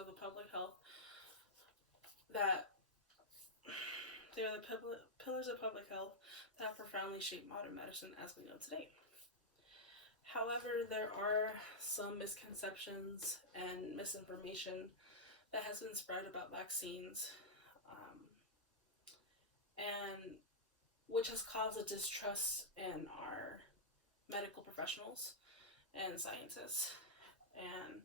of the public health that they are the pillars of public health that have profoundly shaped modern medicine as we know today. However, there are some misconceptions and misinformation that has been spread about vaccines, and which has caused a distrust in our medical professionals and scientists. And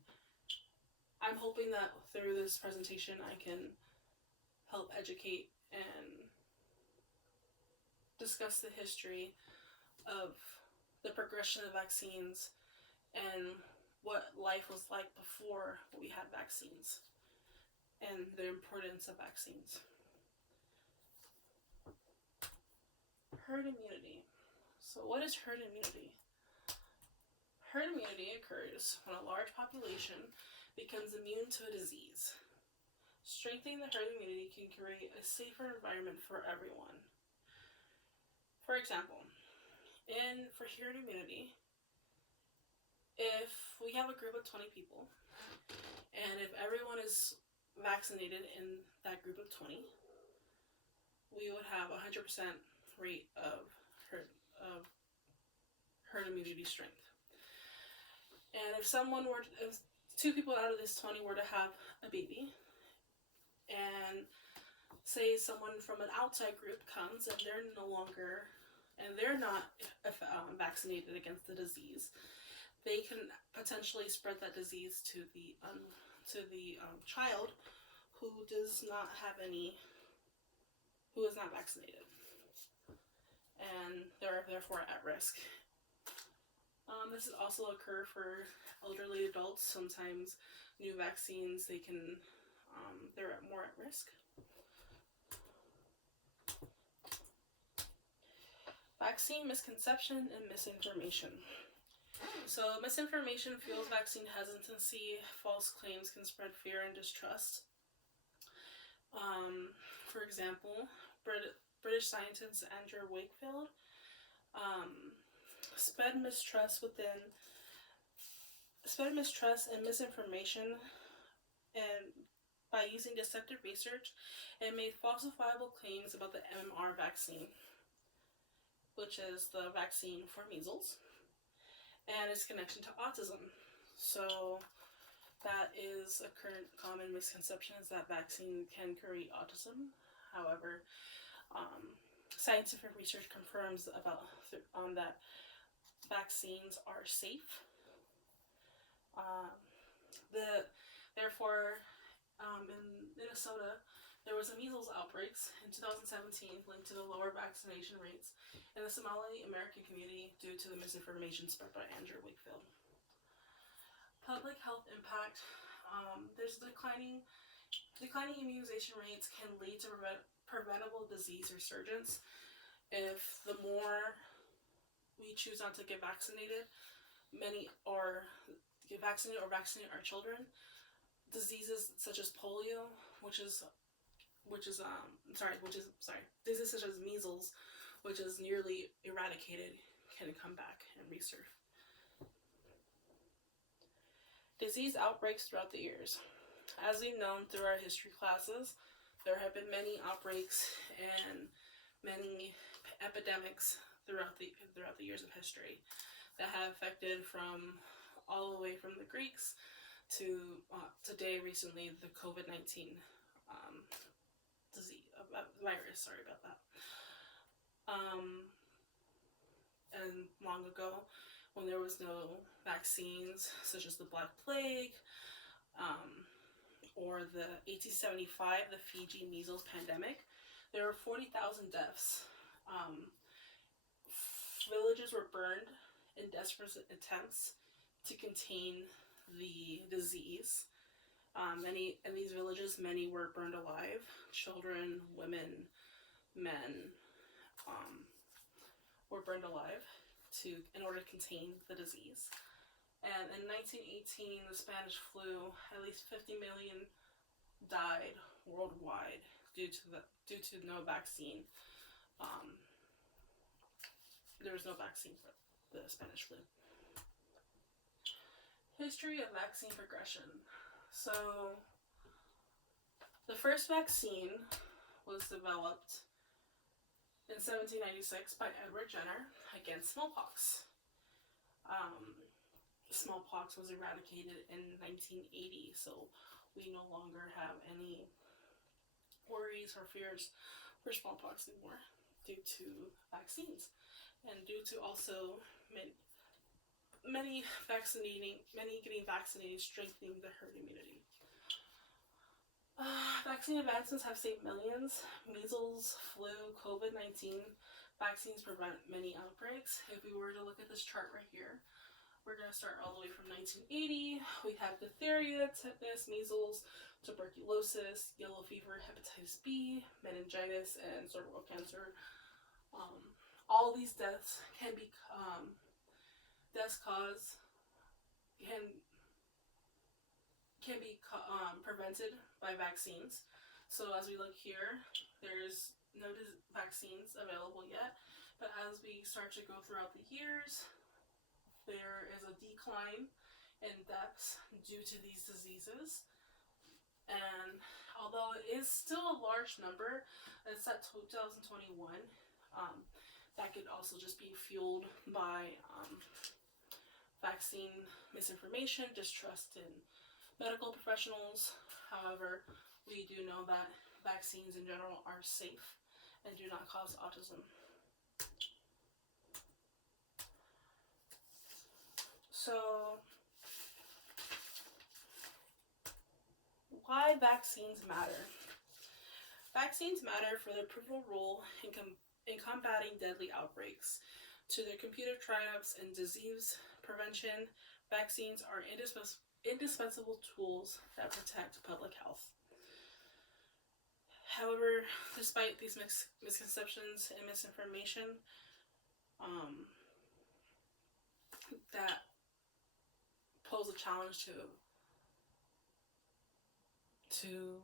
I'm hoping that through this presentation I can help educate and discuss the history of the progression of vaccines and what life was like before we had vaccines and the importance of vaccines. Herd immunity. So what is herd immunity? Herd immunity occurs when a large population becomes immune to a disease. Strengthening the herd immunity can create a safer environment for everyone. For example, for herd immunity, if we have a group of 20 people, and if everyone is vaccinated in that group of 20, we would have 100% rate of herd immunity strength. And if two people out of this 20 were to have a baby, and say someone from an outside group comes and they're not vaccinated against the disease, they can potentially spread that disease to the child who is not vaccinated, and they're therefore at risk. This will also occur for elderly adults. Sometimes new vaccines, they're more at risk. Vaccine misconception and misinformation. So misinformation fuels vaccine hesitancy. False claims can spread fear and distrust. For example, British scientist Andrew Wakefield spread mistrust and misinformation, and by using deceptive research, and made falsifiable claims about the MMR vaccine, which is the vaccine for measles, and its connection to autism. So that is a current common misconception, is that vaccine can create autism. However, scientific research confirms that vaccines are safe. In Minnesota, there was a measles outbreaks in 2017 linked to the lower vaccination rates in the Somali American community due to the misinformation spread by Andrew Wakefield. Public health impact. There's declining immunization rates can lead to preventable disease resurgence. If the more we choose not to get vaccinated, vaccinate our children, diseases such as polio, diseases such as measles, which is nearly eradicated, can come back and resurface. Disease outbreaks throughout the years. As we've known through our history classes, there have been many outbreaks and many epidemics throughout the years of history that have affected from all the way from the Greeks to today, recently, the COVID-19 virus. Sorry about that. And long ago, when there was no vaccines, such as the Black Plague, or the 1875, the Fiji measles pandemic, there were 40,000 deaths. Villages were burned in desperate attempts to contain the disease. In these villages, many were burned alive. Children, women, men were burned alive in order to contain the disease. And in 1918, the Spanish flu, at least 50 million died worldwide due to no vaccine. There was no vaccine for the Spanish flu. History of vaccine progression. So The first vaccine was developed in 1796 by Edward Jenner against smallpox. Smallpox was eradicated in 1980, so we no longer have any worries or fears for smallpox anymore due to vaccines, and due to also many getting vaccinated, strengthening the herd immunity. Vaccine advancements have saved millions. Measles, flu, COVID-19 vaccines prevent many outbreaks. If we were to look at this chart right here, we're going to start all the way from 1980. We have diphtheria, tetanus, measles, tuberculosis, yellow fever, hepatitis B, meningitis, and cervical cancer. All these deaths can be prevented by vaccines. So as we look here, there's no vaccines available yet, but as we start to go throughout the years, there is a decline in deaths due to these diseases. And although it is still a large number, it's at 2021, that could also just be fueled by vaccine misinformation, distrust in medical professionals. However, we do know that vaccines in general are safe and do not cause autism. So, why vaccines matter? Vaccines matter for their pivotal role in combating deadly outbreaks. To their computer triumphs in disease prevention, vaccines are indispensable tools that protect public health. However, despite these misconceptions and misinformation that pose a challenge to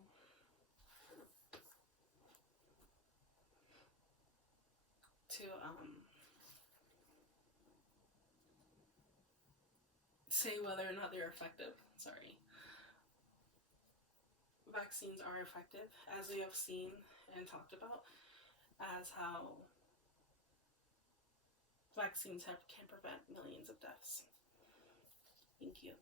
say whether or not they're effective. Vaccines are effective, as we have seen and talked about, as how vaccines can prevent millions of deaths. Thank you.